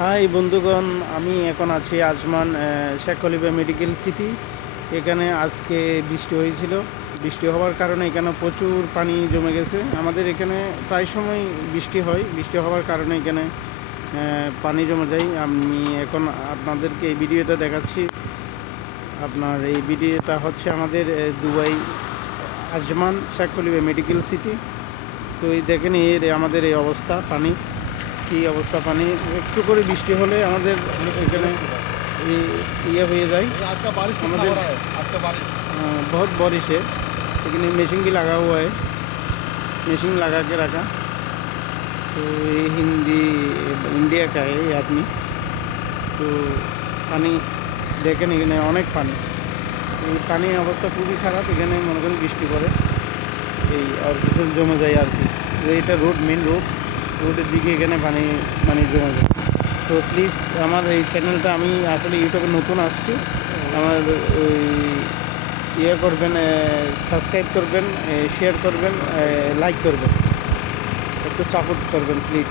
High বন্ধুগণ, আমি এখন আছি আজমান শেখ খলিফা মেডিকেল সিটি। এখানে আজকে বৃষ্টি হয়েছিল। বৃষ্টি হওয়ার কারণে এখানে প্রচুর পানি জমে গেছে। আমাদের এখানে প্রায় সময় বৃষ্টি হয়। বৃষ্টি হওয়ার কারণে এখানে পানি জমে যায়। আমি এখন আপনাদেরকে এই ভিডিওটা দেখাচ্ছি। আপনার এই ভিডিওটা হচ্ছে আমাদের দুবাই আজমান শেখ খলিফা মেডিকেল সিটি। তো এই দেখেন আমাদের এই অবস্থা, পানি কী অবস্থা। পানি একটু করে বৃষ্টি হলে আমাদের এখানে ইয়ে হয়ে যায়। আমাদের बहुत बारिश है लेकिन मशीन भी लगा हुआ है, मशीन लगा के रखा। तो ये हिंदी इंडिया का है ये आदमी। तो पानी देखें এখানে অনেক পানি। এই পানি অবস্থা খুবই খারাপ। এখানে মনে করেন বৃষ্টি পড়ে এই আর কিছু জমে যায় আর কি। এটা রোড, মেন রোডের দিকে এখানে পানি পানি জমে যায়। তো প্লিজ আমার এই চ্যানেলটা, আমি আসলে ইউটিউবে নতুন আসছি, আমার ইয়ে করবেন, সাবস্ক্রাইব করবেন, শেয়ার করবেন, লাইক করবেন, একটু সাপোর্ট করবেন প্লিজ।